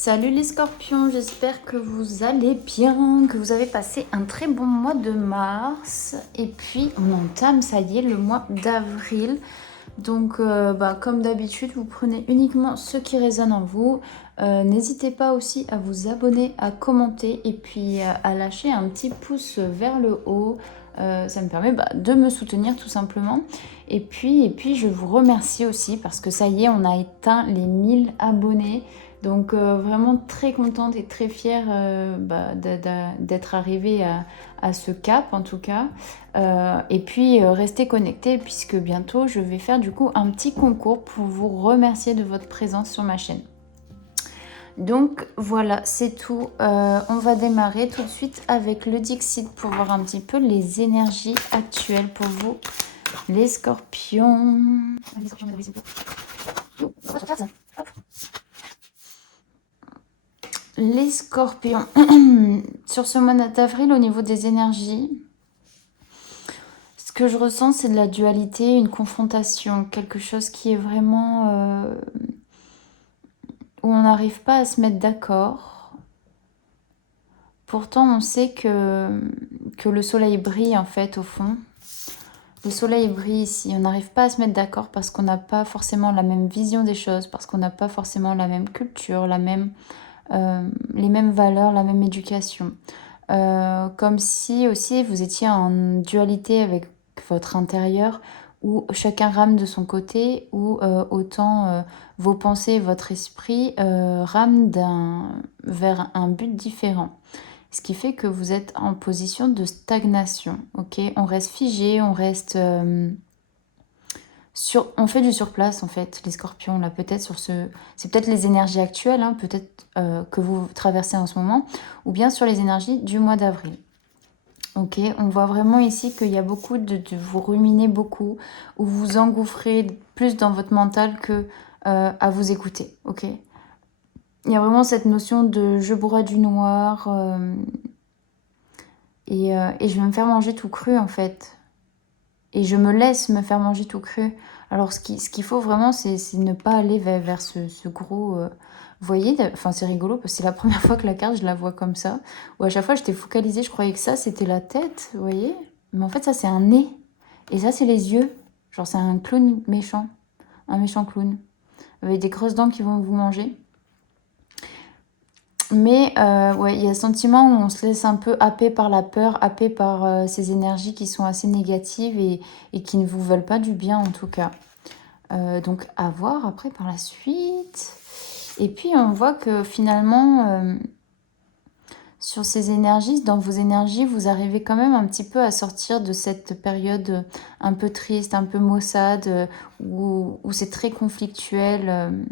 Salut les scorpions, j'espère que vous allez bien, que vous avez passé un très bon mois de mars. Et puis on entame, ça y est, le mois d'avril. Donc comme d'habitude, vous prenez uniquement ce qui résonne en vous. N'hésitez pas aussi à vous abonner, à commenter et puis à lâcher un petit pouce vers le haut. Ça me permet de me soutenir tout simplement. Et puis je vous remercie aussi parce que ça y est, on a éteint les 1000 abonnés. Donc vraiment très contente et très fière d'être arrivée à ce cap en tout cas. Et puis restez connectés puisque bientôt je vais faire du coup un petit concours pour vous remercier de votre présence sur ma chaîne. Donc voilà, c'est tout. On va démarrer tout de suite avec le Dixit pour voir un petit peu les énergies actuelles pour vous, les scorpions. Les scorpions, sur ce mois d'avril, au niveau des énergies, ce que je ressens, c'est de la dualité, une confrontation, quelque chose qui est vraiment où on n'arrive pas à se mettre d'accord. Pourtant, on sait que le soleil brille en fait au fond. Le soleil brille ici, on n'arrive pas à se mettre d'accord parce qu'on n'a pas forcément la même vision des choses, parce qu'on n'a pas forcément la même culture, les mêmes valeurs, la même éducation. Comme si aussi vous étiez en dualité avec votre intérieur, où chacun rame de son côté, où autant vos pensées et votre esprit rament vers un but différent. Ce qui fait que vous êtes en position de stagnation, ok? On reste figé, on reste... on fait du surplace en fait, les scorpions, là, peut-être sur ce... C'est peut-être les énergies actuelles, hein, peut-être que vous traversez en ce moment, ou bien sur les énergies du mois d'avril. Ok, on voit vraiment ici qu'il y a beaucoup de vous ruminer beaucoup, ou vous engouffrez plus dans votre mental que à vous écouter, ok? Il y a vraiment cette notion de je bois du noir, et je vais me faire manger tout cru en fait. Et je me laisse me faire manger tout cru. Alors ce qu'il faut vraiment, c'est ne pas aller vers ce gros... vous voyez, enfin c'est rigolo parce que c'est la première fois que la carte, je la vois comme ça. Où à chaque fois, j'étais focalisée, je croyais que ça, c'était la tête, vous voyez. Mais en fait, ça, c'est un nez. Et ça, c'est les yeux. Genre, c'est un clown méchant. Un méchant clown. Avec des grosses dents qui vont vous manger. Mais ouais, il y a ce sentiment où on se laisse un peu happer par la peur, happer par ces énergies qui sont assez négatives et qui ne vous veulent pas du bien en tout cas. Donc à voir après par la suite. Et puis on voit que finalement, sur ces énergies, dans vos énergies, vous arrivez quand même un petit peu à sortir de cette période un peu triste, un peu maussade, où c'est très conflictuel.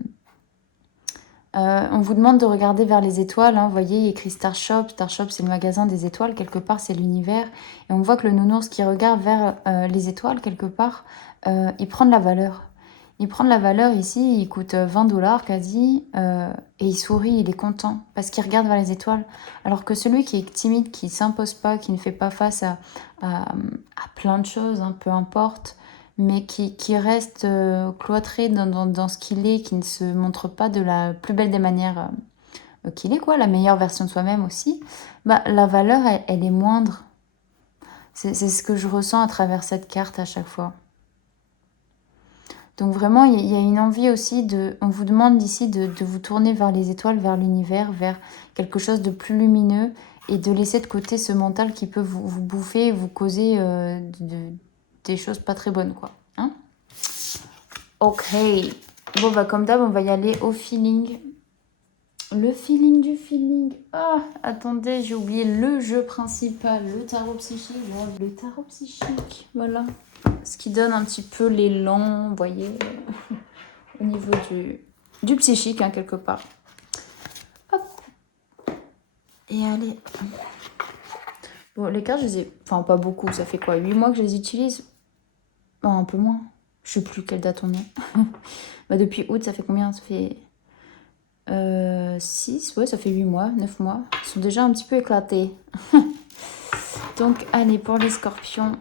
On vous demande de regarder vers les étoiles, hein. Vous voyez, il y a écrit Star Shop. Star Shop, c'est le magasin des étoiles, quelque part, c'est l'univers. Et on voit que le nounours qui regarde vers les étoiles, quelque part, il prend de la valeur. Il prend de la valeur ici, il coûte 20 dollars quasi, et il sourit, il est content, parce qu'il regarde vers les étoiles. Alors que celui qui est timide, qui ne s'impose pas, qui ne fait pas face à plein de choses, hein, peu importe, mais qui reste cloîtré dans ce qu'il est, qui ne se montre pas de la plus belle des manières qu'il est, quoi, la meilleure version de soi-même aussi, la valeur, elle est moindre. C'est ce que je ressens à travers cette carte à chaque fois. Donc vraiment, il y a une envie aussi on vous demande ici de vous tourner vers les étoiles, vers l'univers, vers quelque chose de plus lumineux et de laisser de côté ce mental qui peut vous bouffer et vous causer des choses pas très bonnes, quoi. Hein? Ok. Bon, comme d'hab, on va y aller au feeling. Le feeling du feeling. Ah, attendez, j'ai oublié le jeu principal, le tarot psychique. Le tarot psychique, voilà. Ce qui donne un petit peu l'élan, vous voyez, au niveau du psychique, hein, quelque part. Hop. Et allez. Bon, les cartes, je les ai... Enfin, pas beaucoup, ça fait quoi, 8 mois que je les utilise? Un peu moins. Je sais plus quelle date on est. Depuis août, ça fait combien? Ça fait 6, ouais, ça fait 8 mois, 9 mois. Ils sont déjà un petit peu éclatés. Donc, allez, pour les scorpions.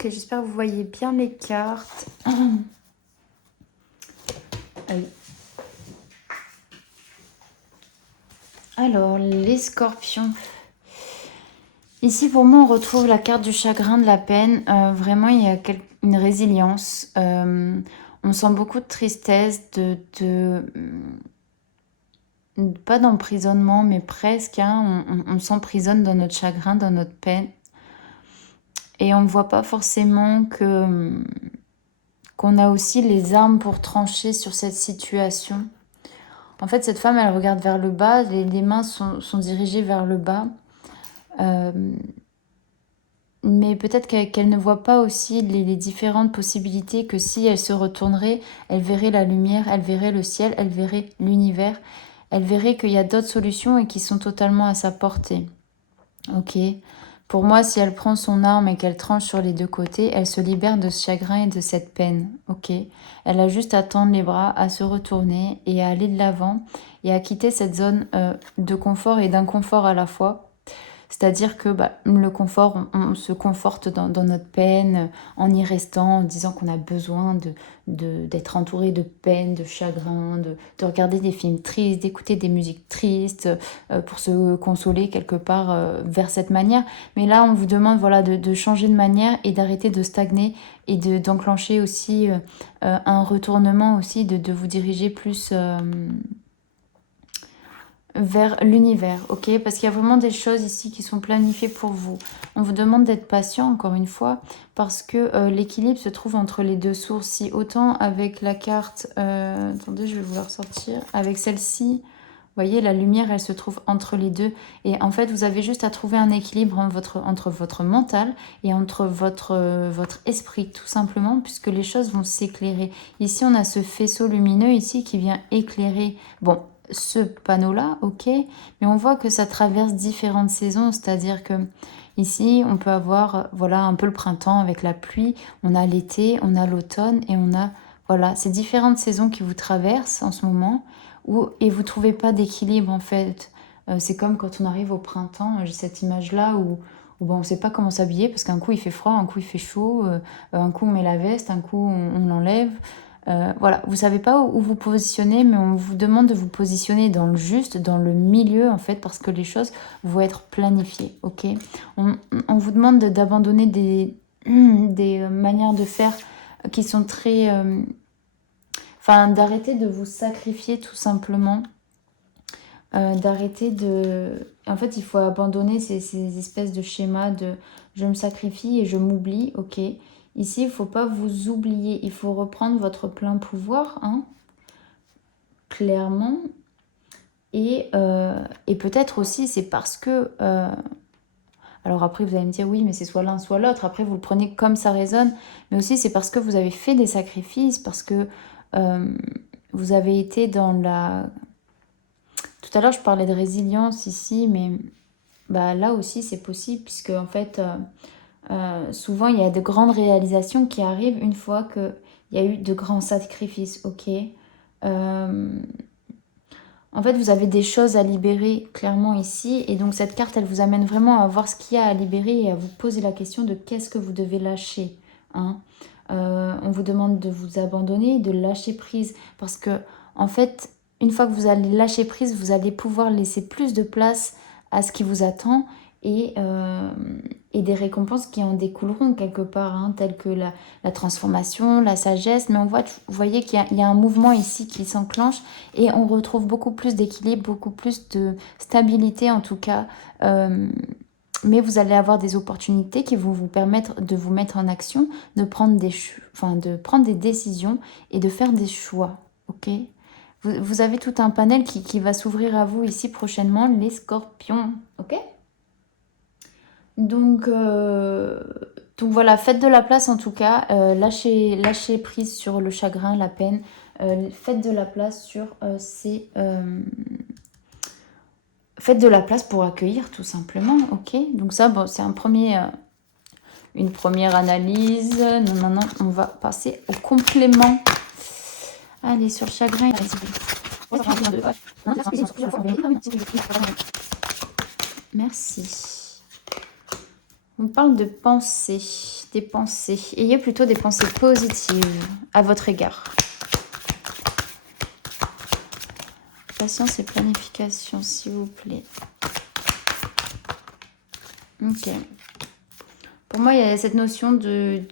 Ok, j'espère que vous voyez bien les cartes. Allez. Alors, les scorpions. Ici, pour moi, on retrouve la carte du chagrin, de la peine. Vraiment, il y a une résilience. On sent beaucoup de tristesse, pas d'emprisonnement, mais presque. Hein. On s'emprisonne dans notre chagrin, dans notre peine. Et on ne voit pas forcément qu'on a aussi les armes pour trancher sur cette situation. En fait, cette femme, elle regarde vers le bas, les mains sont dirigées vers le bas. Mais peut-être qu'elle ne voit pas aussi les différentes possibilités, que si elle se retournerait, elle verrait la lumière, elle verrait le ciel, elle verrait l'univers. Elle verrait qu'il y a d'autres solutions et qui sont totalement à sa portée. Ok. Pour moi, si elle prend son arme et qu'elle tranche sur les deux côtés, elle se libère de ce chagrin et de cette peine. Ok. Elle a juste à tendre les bras, à se retourner et à aller de l'avant et à quitter cette zone de confort et d'inconfort à la fois. C'est-à-dire que le confort, on se conforte dans notre peine en y restant, en disant qu'on a besoin d'être entouré de peine, de chagrin, de regarder des films tristes, d'écouter des musiques tristes pour se consoler quelque part vers cette manière. Mais là, on vous demande voilà, de changer de manière et d'arrêter de stagner et d'enclencher aussi un retournement aussi, de vous diriger plus... vers l'univers, ok? Parce qu'il y a vraiment des choses ici qui sont planifiées pour vous. On vous demande d'être patient, encore une fois, parce que l'équilibre se trouve entre les deux sources. Si autant avec la carte... attendez, je vais vous la ressortir. Avec celle-ci, vous voyez, la lumière, elle se trouve entre les deux. Et en fait, vous avez juste à trouver un équilibre entre votre mental et entre votre esprit, tout simplement, puisque les choses vont s'éclairer. Ici, on a ce faisceau lumineux ici qui vient éclairer... Bon, ce panneau-là, ok, mais on voit que ça traverse différentes saisons, c'est-à-dire que ici, on peut avoir voilà un peu le printemps avec la pluie, on a l'été, on a l'automne et on a voilà ces différentes saisons qui vous traversent en ce moment et vous trouvez pas d'équilibre en fait. C'est comme quand on arrive au printemps, j'ai cette image-là où bon, on ne sait pas comment s'habiller parce qu'un coup il fait froid, un coup il fait chaud, un coup on met la veste, un coup on l'enlève. Voilà, vous savez pas où vous positionnez, mais on vous demande de vous positionner dans le juste, dans le milieu en fait, parce que les choses vont être planifiées, ok? On vous demande d'abandonner des manières de faire qui sont très... Enfin, d'arrêter de vous sacrifier tout simplement. D'arrêter de... En fait, il faut abandonner ces espèces de schémas de je me sacrifie et je m'oublie, ok? Ici, il ne faut pas vous oublier, il faut reprendre votre plein pouvoir, hein, clairement. Et peut-être aussi, c'est parce que... alors après, vous allez me dire, oui, mais c'est soit l'un, soit l'autre. Après, vous le prenez comme ça résonne. Mais aussi, c'est parce que vous avez fait des sacrifices, parce que vous avez été dans la... Tout à l'heure, je parlais de résilience ici, mais là aussi, c'est possible, puisque en fait... souvent, il y a de grandes réalisations qui arrivent une fois qu'il y a eu de grands sacrifices, ok? En fait, vous avez des choses à libérer clairement ici. Et donc, cette carte, elle vous amène vraiment à voir ce qu'il y a à libérer et à vous poser la question de qu'est-ce que vous devez lâcher, hein? On vous demande de vous abandonner, de lâcher prise. Parce que, en fait, une fois que vous allez lâcher prise, vous allez pouvoir laisser plus de place à ce qui vous attend et des récompenses qui en découleront quelque part, hein, telles que la transformation, la sagesse. Mais vous voyez qu'il y a un mouvement ici qui s'enclenche et on retrouve beaucoup plus d'équilibre, beaucoup plus de stabilité en tout cas. Mais vous allez avoir des opportunités qui vont vous permettre de vous mettre en action, de prendre des décisions et de faire des choix, ok? Vous avez tout un panel qui va s'ouvrir à vous ici prochainement, les scorpions, ok? Donc voilà, faites de la place en tout cas, lâchez prise sur le chagrin, la peine, faites de la place sur faites de la place pour accueillir tout simplement, ok? Donc ça, bon, c'est une première analyse. Maintenant, on va passer au complément. Allez, sur le chagrin. Merci. On parle de pensée. des pensées. Ayez plutôt des pensées positives à votre égard. Patience et planification, s'il vous plaît. Ok. Pour moi, il y a cette notion de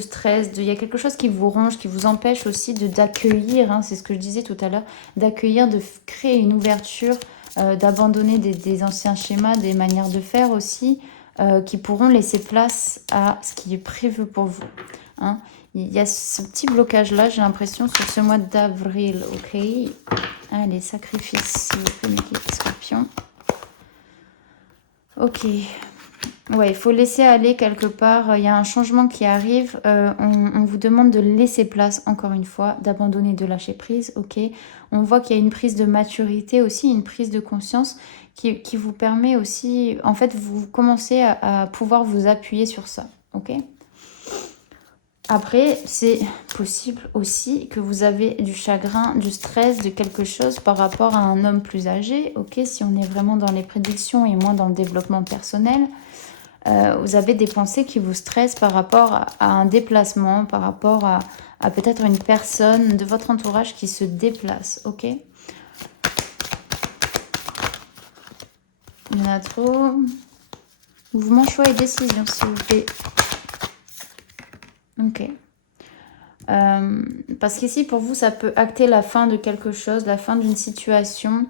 stress, il y a quelque chose qui vous ronge, qui vous empêche aussi d'accueillir, hein, c'est ce que je disais tout à l'heure, d'accueillir, de créer une ouverture, d'abandonner des anciens schémas, des manières de faire aussi, qui pourront laisser place à ce qui est prévu pour vous. Hein. Il y a ce petit blocage-là, j'ai l'impression, sur ce mois d'avril, ok. Allez, sacrifice, s'il vous plaît, mes scorpions. Ok. Ouais, il faut laisser aller quelque part. Il y a un changement qui arrive. On vous demande de laisser place, encore une fois, d'abandonner, de lâcher prise. Ok. On voit qu'il y a une prise de maturité aussi, une prise de conscience qui vous permet aussi... En fait, vous commencez à pouvoir vous appuyer sur ça. Ok. Après, c'est possible aussi que vous avez du chagrin, du stress, de quelque chose par rapport à un homme plus âgé. Ok. Si on est vraiment dans les prédictions et moins dans le développement personnel. Vous avez des pensées qui vous stressent par rapport à un déplacement, par rapport à peut-être une personne de votre entourage qui se déplace, ok? Il y en a trop. Mouvement, choix et décision, s'il vous plaît. Ok. Parce qu'ici, pour vous, ça peut acter la fin de quelque chose, la fin d'une situation.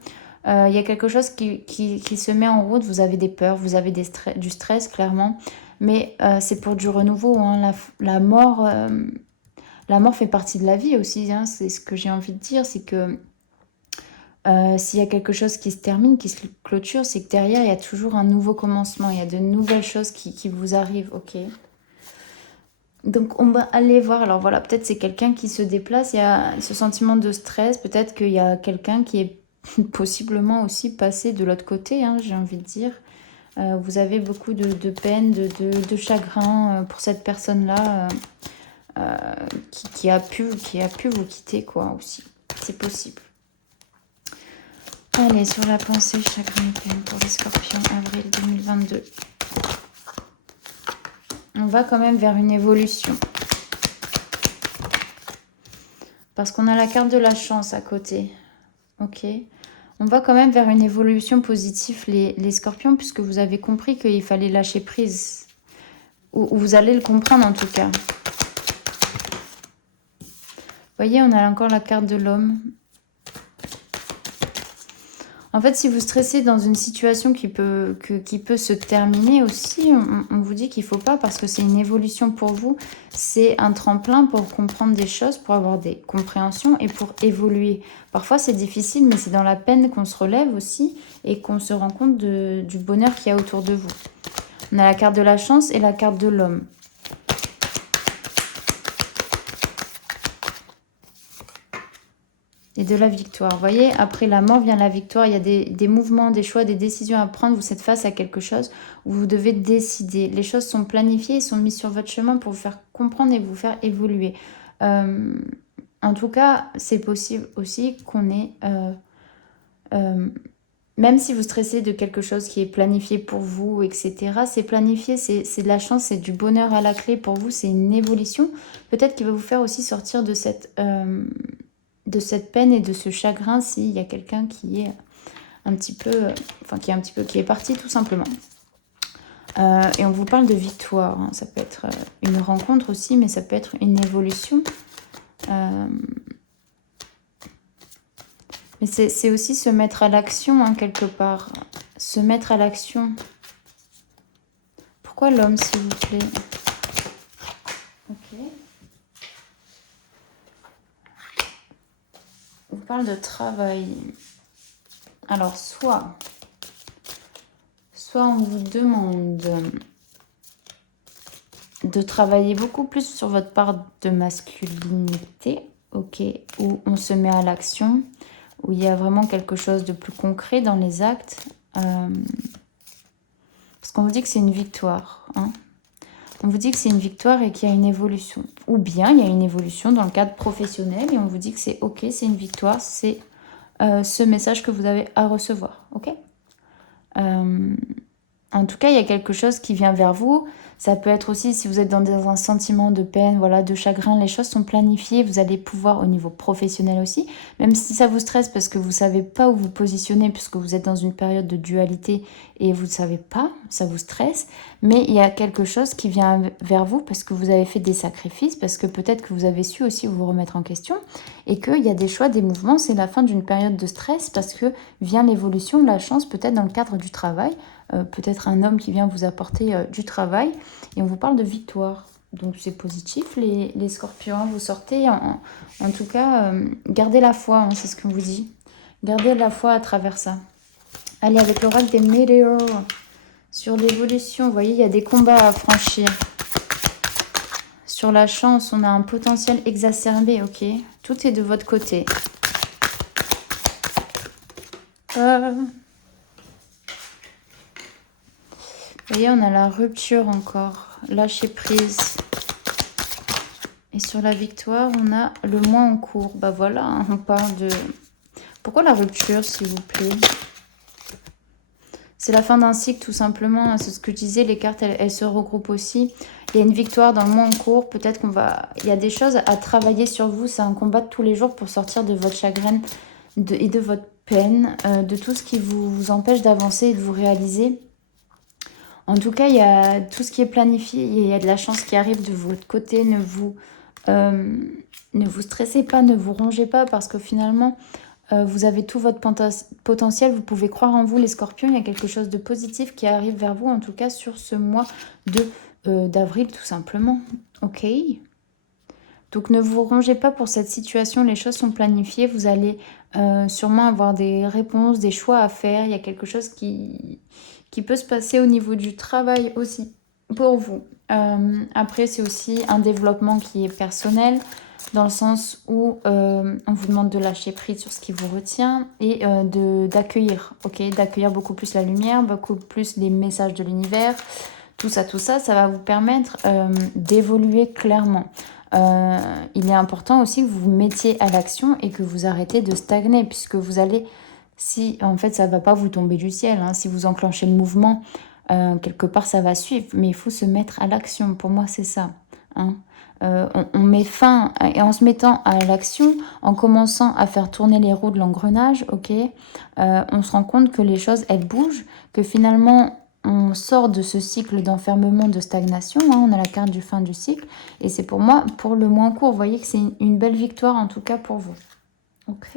Il y a quelque chose qui se met en route. Vous avez des peurs, vous avez du stress, clairement. Mais c'est pour du renouveau. Hein. La mort fait partie de la vie aussi. Hein. C'est ce que j'ai envie de dire. C'est que s'il y a quelque chose qui se termine, qui se clôture, c'est que derrière, il y a toujours un nouveau commencement. Il y a de nouvelles choses qui vous arrivent. Ok. Donc on va aller voir, alors voilà, peut-être c'est quelqu'un qui se déplace, il y a ce sentiment de stress, peut-être qu'il y a quelqu'un qui est possiblement aussi passé de l'autre côté, hein, j'ai envie de dire. Vous avez beaucoup de peine, de chagrin pour cette personne-là qui a pu vous quitter, quoi, aussi. C'est possible. Allez, sur la pensée, chagrin et peine pour les scorpions, avril 2022. On va quand même vers une évolution. Parce qu'on a la carte de la chance à côté. Ok. On va quand même vers une évolution positive, les scorpions, puisque vous avez compris qu'il fallait lâcher prise. Ou vous allez le comprendre en tout cas. Vous voyez, on a encore la carte de l'homme. En fait, si vous stressez dans une situation qui peut se terminer aussi, on vous dit qu'il ne faut pas parce que c'est une évolution pour vous. C'est un tremplin pour comprendre des choses, pour avoir des compréhensions et pour évoluer. Parfois, c'est difficile, mais c'est dans la peine qu'on se relève aussi et qu'on se rend compte du bonheur qu'il y a autour de vous. On a la carte de la chance et la carte de l'homme. Et de la victoire. Vous voyez, après la mort vient la victoire. Il y a des mouvements, des choix, des décisions à prendre. Vous êtes face à quelque chose où vous devez décider. Les choses sont planifiées et sont mises sur votre chemin pour vous faire comprendre et vous faire évoluer. En tout cas, c'est possible aussi qu'on ait... même si vous stressez de quelque chose qui est planifié pour vous, etc., c'est planifié, c'est de la chance, c'est du bonheur à la clé pour vous, c'est une évolution. Peut-être qu'il va vous faire aussi sortir de cette peine et de ce chagrin s'il y a quelqu'un qui est un petit peu, qui est parti tout simplement. Et on vous parle de victoire, hein. Ça peut être une rencontre aussi, mais ça peut être une évolution. Mais c'est aussi se mettre à l'action, hein, quelque part. Se mettre à l'action. Pourquoi l'homme, s'il vous plaît? Ok. On parle de travail. Alors, soit on vous demande de travailler beaucoup plus sur votre part de masculinité, ok, où on se met à l'action, où il y a vraiment quelque chose de plus concret dans les actes, parce qu'on vous dit que c'est une victoire, hein. On vous dit que c'est une victoire et qu'il y a une évolution. Ou bien il y a une évolution dans le cadre professionnel et on vous dit que c'est ok, c'est une victoire, c'est ce message que vous avez à recevoir, ok. En tout cas, il y a quelque chose qui vient vers vous. Ça peut être aussi si vous êtes dans un sentiment de peine, voilà, de chagrin, les choses sont planifiées, vous allez pouvoir au niveau professionnel aussi, même si ça vous stresse parce que vous ne savez pas où vous positionner, puisque vous êtes dans une période de dualité et vous ne savez pas, ça vous stresse, mais il y a quelque chose qui vient vers vous parce que vous avez fait des sacrifices, parce que peut-être que vous avez su aussi vous remettre en question et qu'il y a des choix, des mouvements, c'est la fin d'une période de stress parce que vient l'évolution, la chance peut-être dans le cadre du travail, peut-être un homme qui vient vous apporter du travail et on vous parle de victoire. Donc c'est positif les scorpions, vous sortez en tout cas, gardez la foi, hein, c'est ce qu'on vous dit. Gardez la foi à travers ça. Allez, avec l'oracle des météores, sur l'évolution, vous voyez, il y a des combats à franchir. Sur la chance, on a un potentiel exacerbé, ok. Tout est de votre côté. Vous voyez, on a la rupture encore, lâcher prise. Et sur la victoire, on a le mois en cours. Bah voilà, hein, on parle de... Pourquoi la rupture, s'il vous plaît? C'est la fin d'un cycle, tout simplement. C'est ce que je disais, les cartes, elles se regroupent aussi. Il y a une victoire dans le mois en cours. Peut-être qu'on va... Il y a des choses à travailler sur vous. C'est un combat de tous les jours pour sortir de votre chagrin et de votre peine, de tout ce qui vous empêche d'avancer et de vous réaliser. En tout cas, il y a tout ce qui est planifié, il y a de la chance qui arrive de votre côté. Ne vous stressez pas, ne vous rongez pas parce que finalement, vous avez tout votre potentiel. Vous pouvez croire en vous, les scorpions. Il y a quelque chose de positif qui arrive vers vous, en tout cas sur ce mois d'avril, tout simplement. Ok. Donc ne vous rongez pas pour cette situation, les choses sont planifiées. Vous allez sûrement avoir des réponses, des choix à faire. Il y a quelque chose qui peut se passer au niveau du travail aussi pour vous. Après, c'est aussi un développement qui est personnel, dans le sens où on vous demande de lâcher prise sur ce qui vous retient et d'accueillir, ok, d'accueillir beaucoup plus la lumière, beaucoup plus les messages de l'univers. Tout ça, ça va vous permettre d'évoluer clairement. Il est important aussi que vous vous mettiez à l'action et que vous arrêtez de stagner, puisque vous allez... Si, en fait, ça ne va pas vous tomber du ciel. Hein. Si vous enclenchez le mouvement, quelque part, ça va suivre. Mais il faut se mettre à l'action. Pour moi, c'est ça. Hein. On met fin, et en se mettant à l'action, en commençant à faire tourner les roues de l'engrenage, ok, on se rend compte que les choses, elles bougent, que finalement, on sort de ce cycle d'enfermement, de stagnation. Hein. On a la carte du fin du cycle. Et c'est pour moi, pour le moins court, vous voyez que c'est une belle victoire, en tout cas, pour vous. Ok.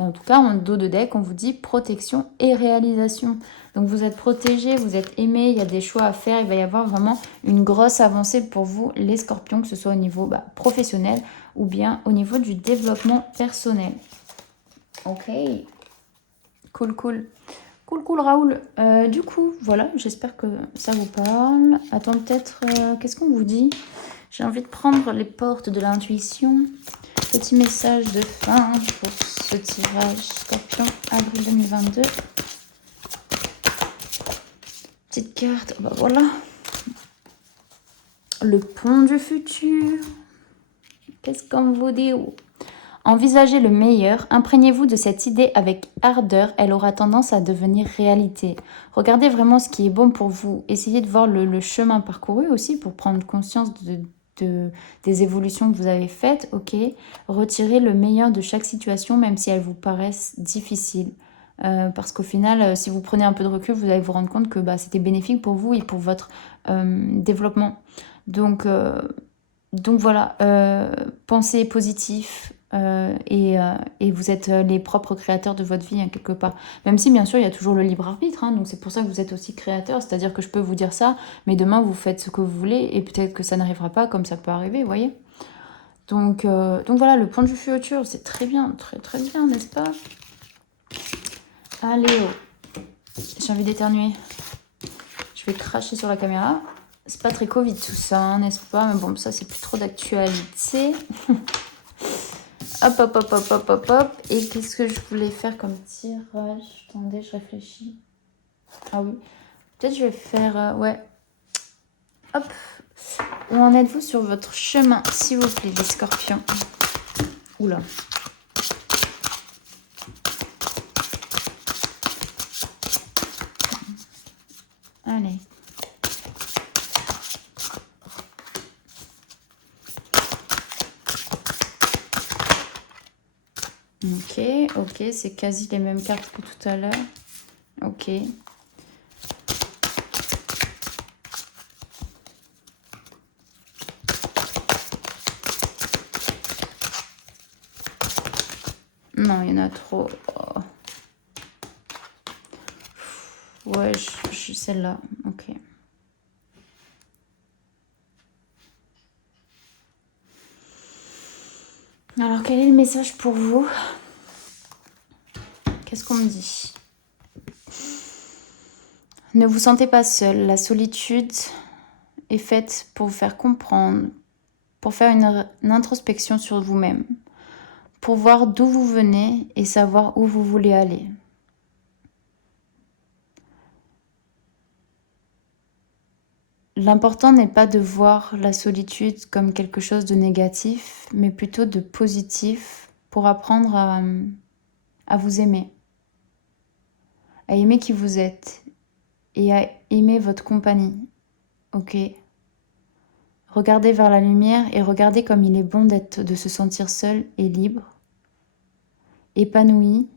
Et en tout cas, en dos de deck, on vous dit protection et réalisation. Donc vous êtes protégé, vous êtes aimé, il y a des choix à faire. Il va y avoir vraiment une grosse avancée pour vous, les scorpions, que ce soit au niveau professionnel ou bien au niveau du développement personnel. Ok. Cool, cool. Cool, cool, Raoul. Du coup, voilà, j'espère que ça vous parle. Attends, peut-être, qu'est-ce qu'on vous dit? J'ai envie de prendre les portes de l'intuition. Petit message de fin pour ce tirage Scorpion avril 2022. Petite carte, bah voilà. Le pont du futur. Qu'est-ce qu'on vous dit? Envisagez le meilleur, imprégnez-vous de cette idée avec ardeur, elle aura tendance à devenir réalité. Regardez vraiment ce qui est bon pour vous. Essayez de voir le chemin parcouru aussi pour prendre conscience des évolutions que vous avez faites, ok. Retirez le meilleur de chaque situation, même si elles vous paraissent difficiles. Parce qu'au final, si vous prenez un peu de recul, vous allez vous rendre compte que c'était bénéfique pour vous et pour votre développement. Donc voilà, pensez positif et vous êtes les propres créateurs de votre vie, hein, quelque part. Même si, bien sûr, il y a toujours le libre arbitre, hein, donc c'est pour ça que vous êtes aussi créateur. C'est-à-dire que je peux vous dire ça, mais demain, vous faites ce que vous voulez et peut-être que ça n'arrivera pas comme ça peut arriver, vous voyez. Donc voilà, le point de vue futur, c'est très bien, très très bien, n'est-ce pas? Allez, j'ai envie d'éternuer. Je vais cracher sur la caméra. C'est pas très Covid tout ça, hein, n'est-ce pas? Mais bon, ça c'est plus trop d'actualité. Hop, hop, hop, hop, hop, hop, hop. Et qu'est-ce que je voulais faire comme tirage? Attendez, je réfléchis. Ah oui. Peut-être je vais faire... ouais. Hop. Où en êtes-vous sur votre chemin, s'il vous plaît, les scorpions? Oula. Allez. Ok, ok, c'est quasi les mêmes cartes que tout à l'heure. Ok. Non, il y en a trop. Oh. Ouais, celle-là. Ok. Alors, quel est le message pour vous? Qu'est-ce qu'on me dit? Ne vous sentez pas seul. La solitude est faite pour vous faire comprendre, pour faire une introspection sur vous-même, pour voir d'où vous venez et savoir où vous voulez aller. L'important n'est pas de voir la solitude comme quelque chose de négatif, mais plutôt de positif pour apprendre à vous aimer, à aimer qui vous êtes et à aimer votre compagnie. Ok? Regardez vers la lumière et regardez comme il est bon de se sentir seul et libre, épanoui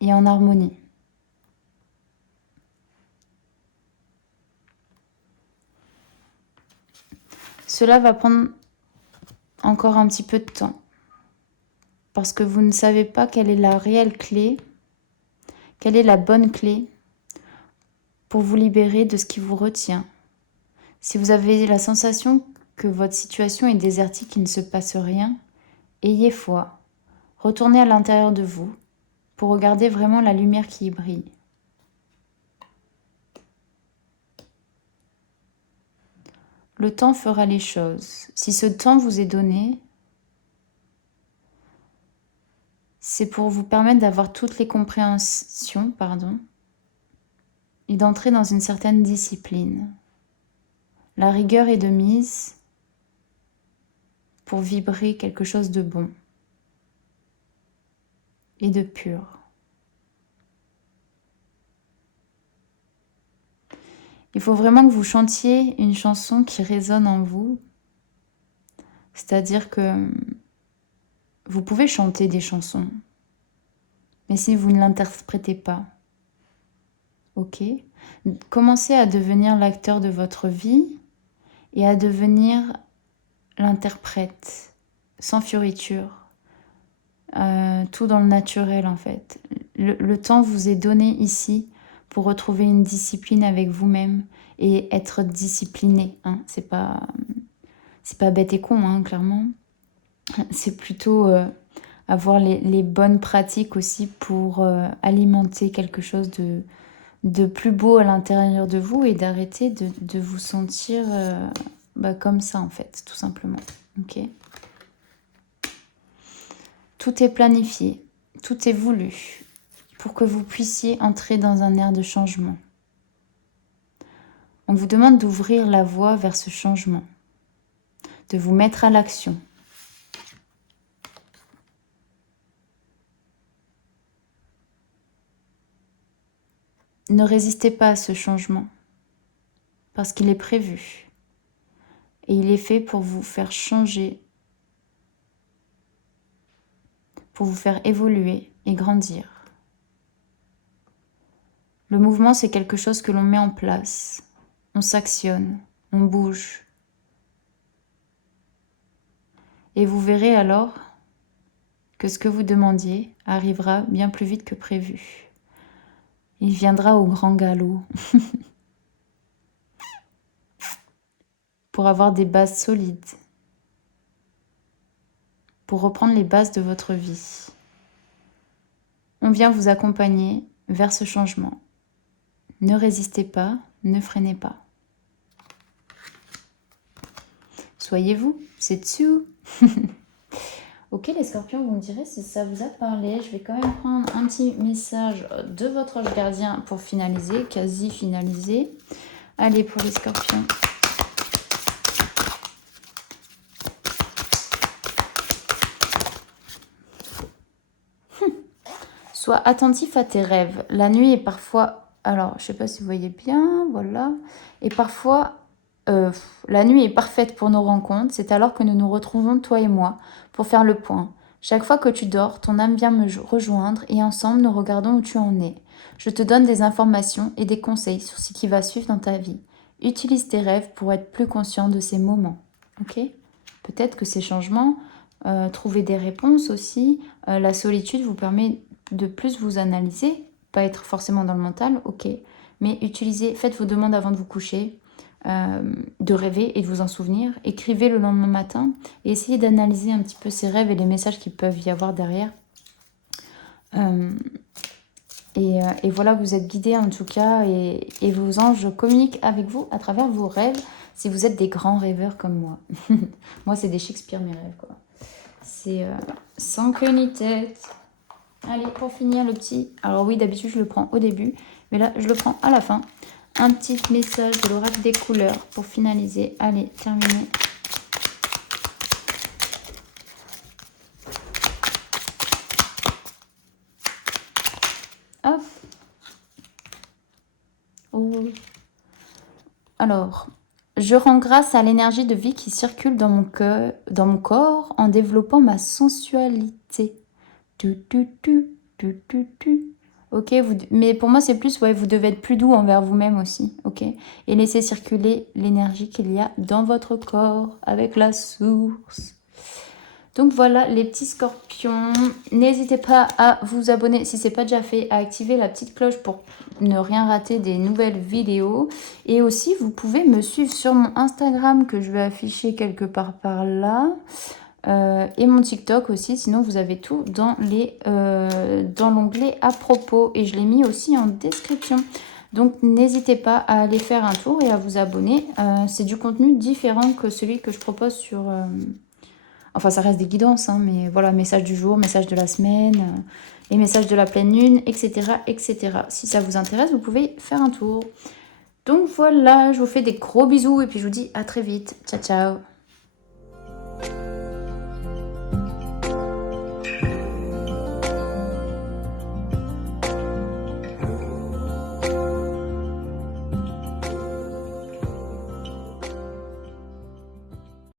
et en harmonie. Cela va prendre encore un petit peu de temps parce que vous ne savez pas quelle est la réelle clé, quelle est la bonne clé pour vous libérer de ce qui vous retient. Si vous avez la sensation que votre situation est désertique, qu'il ne se passe rien, ayez foi. Retournez à l'intérieur de vous pour regarder vraiment la lumière qui y brille. Le temps fera les choses. Si ce temps vous est donné, c'est pour vous permettre d'avoir toutes les compréhensions, et d'entrer dans une certaine discipline. La rigueur est de mise pour vibrer quelque chose de bon et de pur. Il faut vraiment que vous chantiez une chanson qui résonne en vous. C'est-à-dire que vous pouvez chanter des chansons, mais si vous ne l'interprétez pas, ok? Commencez à devenir l'acteur de votre vie et à devenir l'interprète, sans fioriture, tout dans le naturel en fait. Le temps vous est donné ici pour retrouver une discipline avec vous-même et être discipliné. Hein. C'est pas bête et con, hein, clairement. C'est plutôt avoir les bonnes pratiques aussi pour alimenter quelque chose de plus beau à l'intérieur de vous et d'arrêter de vous sentir comme ça en fait, tout simplement. Ok. Tout est planifié, tout est voulu pour que vous puissiez entrer dans un air de changement. On vous demande d'ouvrir la voie vers ce changement, de vous mettre à l'action. Ne résistez pas à ce changement, parce qu'il est prévu. Et il est fait pour vous faire changer, pour vous faire évoluer et grandir. Le mouvement, c'est quelque chose que l'on met en place. On s'actionne, on bouge. Et vous verrez alors que ce que vous demandiez arrivera bien plus vite que prévu. Il viendra au grand galop. Pour avoir des bases solides. Pour reprendre les bases de votre vie. On vient vous accompagner vers ce changement. Ne résistez pas, ne freinez pas. Soyez vous, c'est dessus. Ok les scorpions, vous me direz si ça vous a parlé. Je vais quand même prendre un petit message de votre ange gardien pour finaliser, quasi finaliser. Allez pour les scorpions. Sois attentif à tes rêves. La nuit est parfois... Alors, je ne sais pas si vous voyez bien, voilà. Et parfois, la nuit est parfaite pour nos rencontres. C'est alors que nous nous retrouvons, toi et moi, pour faire le point. Chaque fois que tu dors, ton âme vient me rejoindre et ensemble nous regardons où tu en es. Je te donne des informations et des conseils sur ce qui va suivre dans ta vie. Utilise tes rêves pour être plus conscient de ces moments. Ok? Peut-être que ces changements, trouver des réponses aussi. La solitude vous permet de plus vous analyser, pas être forcément dans le mental, ok. Mais utilisez, faites vos demandes avant de vous coucher, de rêver et de vous en souvenir. Écrivez le lendemain matin et essayez d'analyser un petit peu ces rêves et les messages qui peuvent y avoir derrière. Et voilà, vous êtes guidés en tout cas et vos anges communiquent avec vous à travers vos rêves si vous êtes des grands rêveurs comme moi. Moi, c'est des Shakespeare mes rêves, quoi. C'est sans queue ni tête. Allez, pour finir le petit... Alors oui, d'habitude, je le prends au début, mais là, je le prends à la fin. Un petit message de l'oracle des couleurs pour finaliser. Allez, terminé. Hop. Oh. Alors, je rends grâce à l'énergie de vie qui circule dans mon corps en développant ma sensualité. Ok, mais pour moi c'est plus, ouais, vous devez être plus doux envers vous-même aussi, ok. Et laissez circuler l'énergie qu'il y a dans votre corps avec la source. Donc voilà les petits scorpions. N'hésitez pas à vous abonner si ce n'est pas déjà fait, à activer la petite cloche pour ne rien rater des nouvelles vidéos. Et aussi vous pouvez me suivre sur mon Instagram que je vais afficher quelque part par là. Et mon TikTok aussi, sinon vous avez tout dans l'onglet à propos et je l'ai mis aussi en description. Donc n'hésitez pas à aller faire un tour et à vous abonner. C'est du contenu différent que celui que je propose sur... Enfin, ça reste des guidances, hein, mais voilà, message du jour, message de la semaine, les messages de la pleine lune, etc., etc. Si ça vous intéresse, vous pouvez faire un tour. Donc voilà, je vous fais des gros bisous et puis je vous dis à très vite. Ciao, ciao.